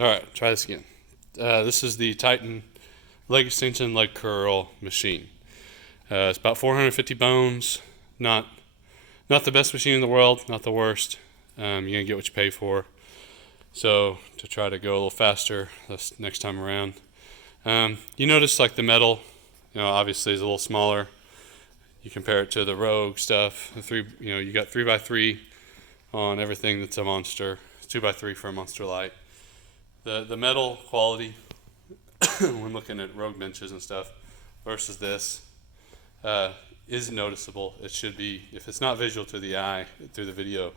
All right, try this again. This is the Titan leg extension leg curl machine. It's about 450 bones. Not the best machine in the world, not the worst. You're gonna get what you pay for. So to try to go a little faster this next time around, you notice like the metal, obviously is a little smaller. You compare it to the Rogue stuff. You got 3x3 on everything that's a monster. It's 2x3 for a monster light. The metal quality when looking at Rogue benches and stuff versus this is noticeable. It should be, if it's not visual to the eye through the video,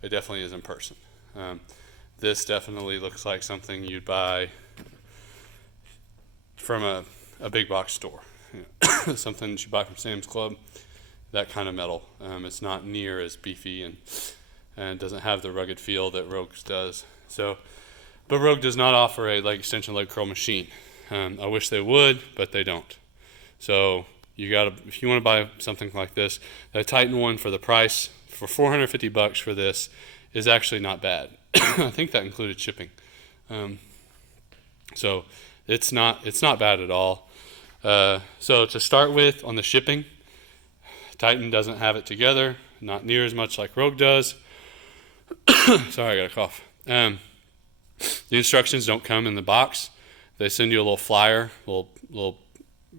it definitely is in person. This definitely looks like something you'd buy from a big box store. Something that you buy from Sam's Club, that kind of metal. It's not near as beefy and doesn't have the rugged feel that Rogue's does. But Rogue does not offer a leg extension leg curl machine. I wish they would, but they don't. So if you want to buy something like this, the Titan one for the price for $450 for this is actually not bad. I think that included shipping. So it's not bad at all. So to start with, on the shipping, Titan doesn't have it together, not near as much like Rogue does. Sorry, I got a cough. The instructions don't come in the box. They send you a little flyer, little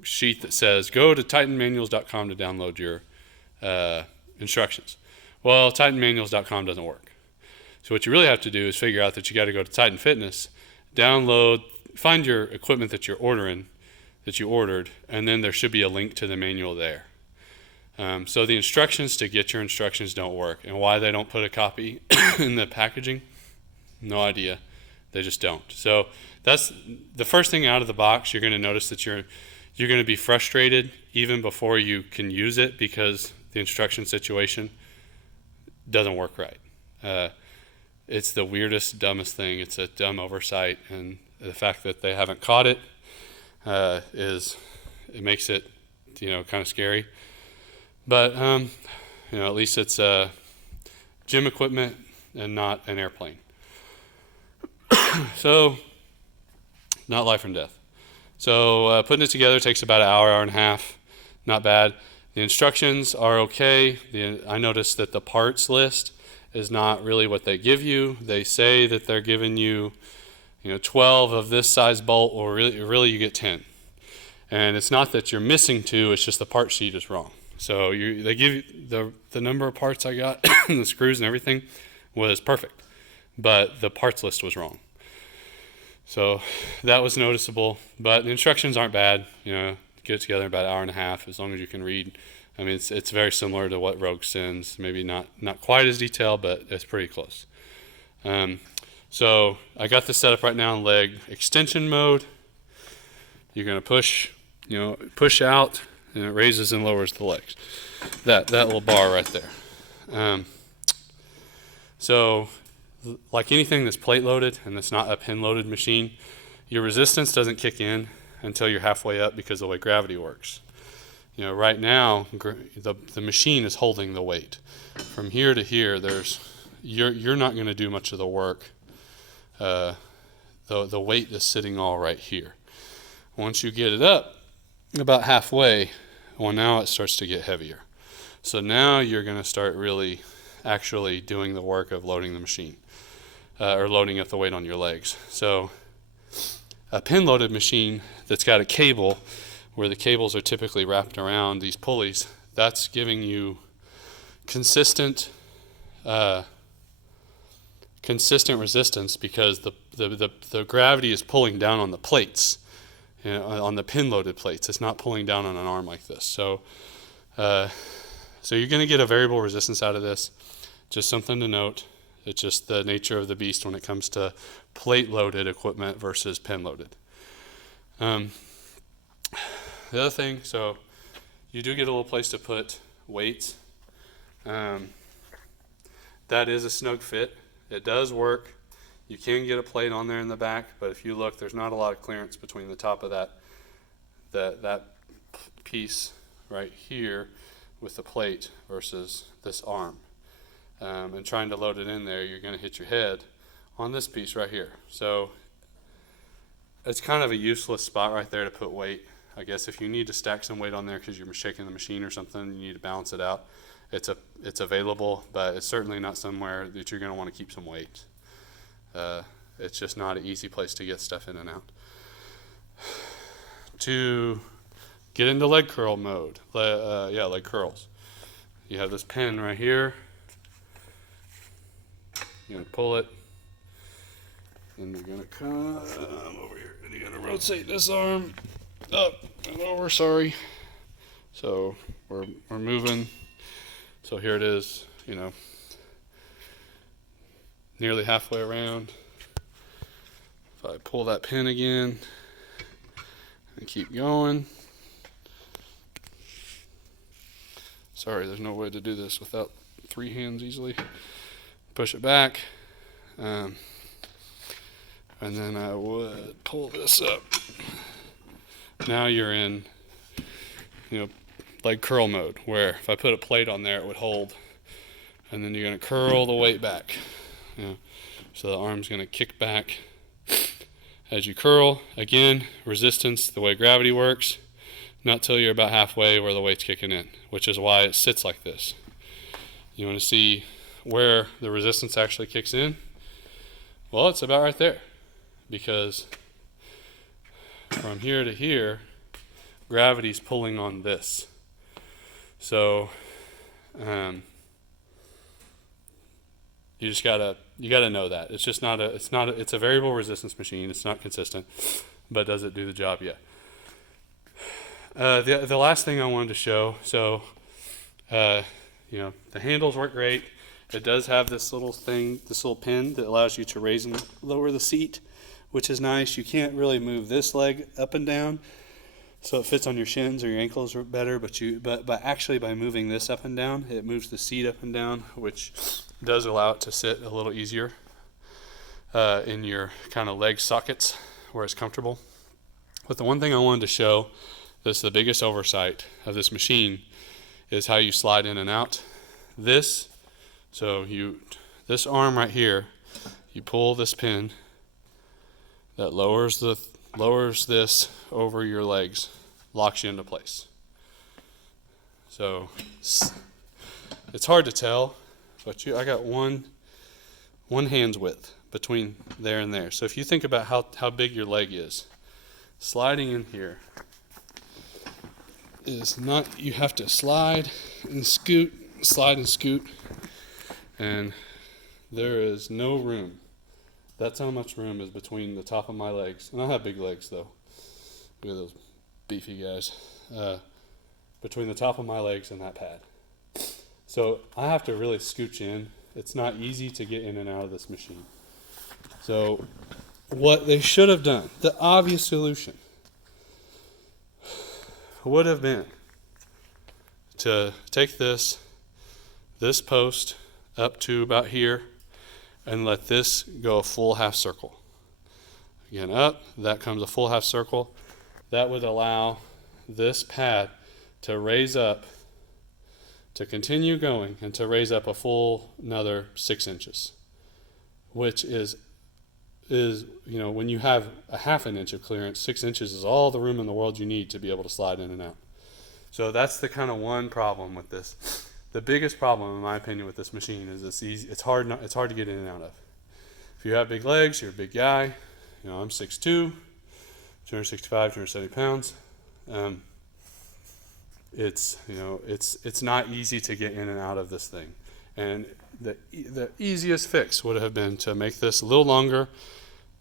sheet that says, go to titanmanuals.com to download your instructions. Well, titanmanuals.com doesn't work. So what you really have to do is figure out that you got to go to Titan Fitness, find your equipment that you ordered, and then there should be a link to the manual there. So the instructions to get your instructions don't work. And why they don't put a copy in the packaging, no idea. They just don't. So that's the first thing out of the box. You're going to notice that you're going to be frustrated even before you can use it because the instruction situation doesn't work right. It's the weirdest, dumbest thing. It's a dumb oversight, and the fact that they haven't caught it makes it kind of scary. But at least it's gym equipment and not an airplane. So, not life and death. So putting it together takes about an hour and a half. Not bad. The instructions are okay. I noticed that the parts list is not really what they give you. They say that they're giving you, 12 of this size bolt, or really you get 10. And it's not that you're missing 2. It's just the part sheet is wrong. So they give you the number of parts I got, the screws and everything was perfect, but the parts list was wrong. So that was noticeable, but the instructions aren't bad. Get it together in about an hour and a half, as long as you can read. I mean, it's very similar to what Rogue sends. Maybe not quite as detailed, but it's pretty close. So I got this set up right now in leg extension mode. You're going to push out, and it raises and lowers the legs. That little bar right there. So like anything that's plate loaded and that's not a pin loaded machine, your resistance doesn't kick in until you're halfway up because of the way gravity works. Right now the machine is holding the weight. From here to here, you're not going to do much of the work. The weight is sitting all right here. Once you get it up about halfway, well, now it starts to get heavier. So now you're going to start really actually doing the work of loading the machine, or loading up the weight on your legs. So a pin loaded machine that's got a cable where the cables are typically wrapped around these pulleys, that's giving you consistent resistance because the gravity is pulling down on the plates, on the pin loaded plates. It's not pulling down on an arm like this. So you're going to get a variable resistance out of this. Just something to note. It's just the nature of the beast when it comes to plate-loaded equipment versus pin-loaded. The other thing, so you do get a little place to put weights. That is a snug fit. It does work. You can get a plate on there in the back, but if you look, there's not a lot of clearance between the top of that piece right here with the plate versus this arm. And trying to load it in there, you're going to hit your head on this piece right here. So it's kind of a useless spot right there to put weight. I guess if you need to stack some weight on there because you're shaking the machine or something, you need to balance it out. It's available, but it's certainly not somewhere that you're going to want to keep some weight. It's just not an easy place to get stuff in and out. To get into leg curl mode, leg curls. You have this pin right here. You're going to pull it, and you're going to come over here, and you're going to rotate this arm up and over, So we're moving. So here it is, nearly halfway around. If I pull that pin again and keep going. Sorry, there's no way to do this without 3 hands easily. Push it back. And then I would pull this up. Now you're in, leg curl mode, where if I put a plate on there, it would hold. And then you're going to curl the weight back. So the arm's going to kick back as you curl. Again, resistance, the way gravity works, not till you're about halfway where the weight's kicking in, which is why it sits like this. You want to see where the resistance actually kicks in? Well, it's about right there, because from here to here, gravity's pulling on this. So you gotta know that. It's just it's a variable resistance machine. It's not consistent, but does it do the job? Yeah. The last thing I wanted to show, so the handles work great. It does have this little pin that allows you to raise and lower the seat, which is nice. You can't really move this leg up and down, so it fits on your shins or your ankles better. But actually by moving this up and down, it moves the seat up and down, which does allow it to sit a little easier in your kind of leg sockets where it's comfortable. But the one thing I wanted to show, that's the biggest oversight of this machine, is how you slide in and out. This arm right here, you pull this pin that lowers this over your legs, locks you into place. So it's hard to tell, but I got one hand's width between there and there. So if you think about how big your leg is, sliding in here is not, you have to slide and scoot, and there is no room. That's how much room is between the top of my legs. And I have big legs though. Look at those beefy guys. Between the top of my legs and that pad. So I have to really scooch in. It's not easy to get in and out of this machine. So what they should have done, the obvious solution, would have been to take this post up to about here and let this go a full half circle. Again, up, that comes a full half circle. That would allow this pad to raise up, to continue going, and to raise up a full another 6 inches, which is when you have a half an inch of clearance, 6 inches is all the room in the world you need to be able to slide in and out. So that's the kind of one problem with this. The biggest problem, in my opinion, with this machine is it's hard to get in and out of. If you have big legs, you're a big guy. I'm 6'2", 265, 270 pounds. It's not easy to get in and out of this thing. And the easiest fix would have been to make this a little longer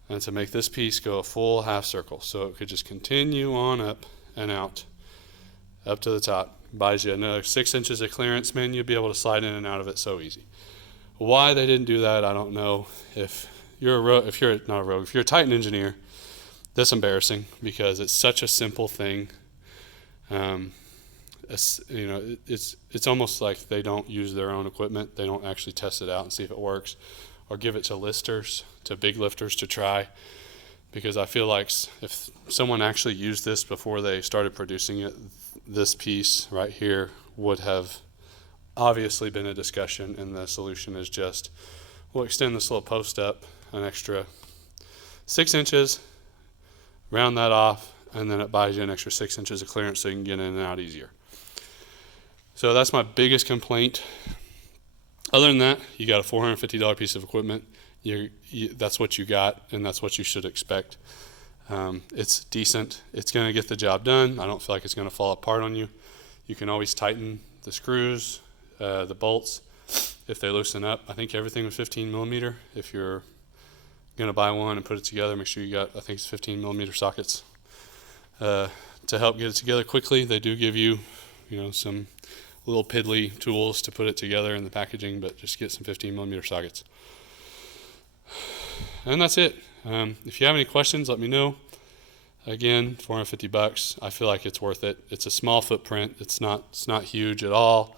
and to make this piece go a full half circle, so it could just continue on up and out, up to the top. Buys you another 6 inches of clearance, man. You'll be able to slide in and out of it so easy. Why they didn't do that, I don't know. If you're a Titan engineer, that's embarrassing, because it's such a simple thing. It's almost like they don't use their own equipment. They don't actually test it out and see if it works, or give it to big lifters to try, because I feel like if someone actually used this before they started producing it, this piece right here would have obviously been a discussion, and the solution is just, we'll extend this little post up an extra 6 inches, round that off, and then it buys you an extra 6 inches of clearance so you can get in and out easier. So that's my biggest complaint. Other than that, you got a $450 piece of equipment. That's what you got, and that's what you should expect. It's decent. It's going to get the job done. I don't feel like it's going to fall apart on you. You can always tighten the screws, the bolts, if they loosen up. I think everything was 15 millimeter. If you're going to buy one and put it together, make sure you got, I think it's 15 millimeter sockets. To help get it together quickly, they do give you, some little piddly tools to put it together in the packaging, but just get some 15 millimeter sockets. And that's it. If you have any questions, let me know. Again, $450. I feel like it's worth it. It's a small footprint. It's not huge at all,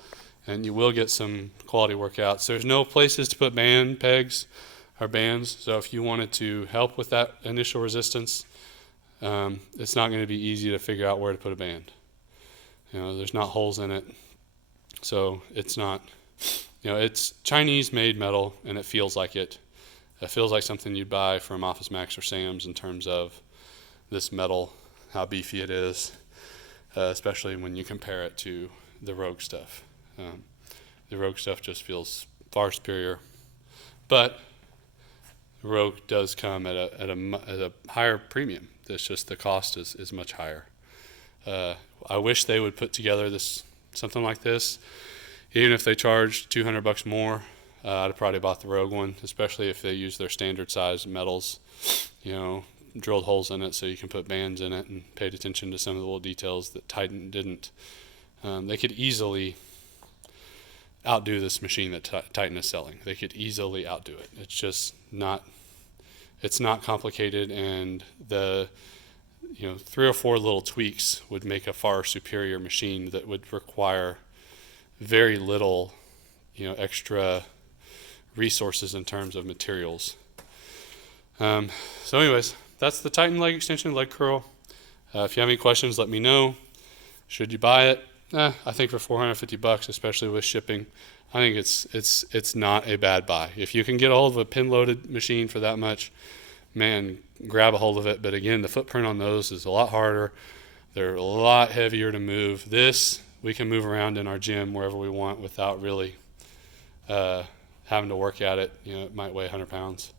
and you will get some quality workouts. There's no places to put band pegs or bands, so if you wanted to help with that initial resistance, it's not going to be easy to figure out where to put a band. There's not holes in it, so it's not. It's Chinese-made metal, and it feels like it. It feels like something you'd buy from Office Max or Sam's in terms of this metal, how beefy it is, especially when you compare it to the Rogue stuff. The Rogue stuff just feels far superior, but the Rogue does come at a higher premium. It's just the cost is much higher. I wish they would put together something like this, even if they charged $200 more. I'd have probably bought the Rogue one, especially if they use their standard size metals, drilled holes in it so you can put bands in it, and paid attention to some of the little details that Titan didn't. They could easily outdo this machine that Titan is selling. They could easily outdo it. It's just not complicated, and the 3 or 4 little tweaks would make a far superior machine that would require very little extra resources in terms of materials. So anyways, that's the Titan leg extension, leg curl. If you have any questions, let me know. Should you buy it? I think for $450, especially with shipping, I think it's not a bad buy. If you can get a hold of a pin-loaded machine for that much, man, grab a hold of it. But again, the footprint on those is a lot harder. They're a lot heavier to move. This, we can move around in our gym wherever we want without really having to work at it. It might weigh 100 pounds,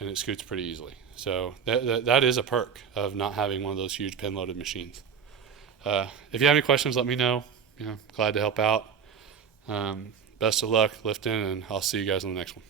and it scoots pretty easily. So that is a perk of not having one of those huge pin-loaded machines. If you have any questions, let me know. Glad to help out. Best of luck lifting, and I'll see you guys on the next one.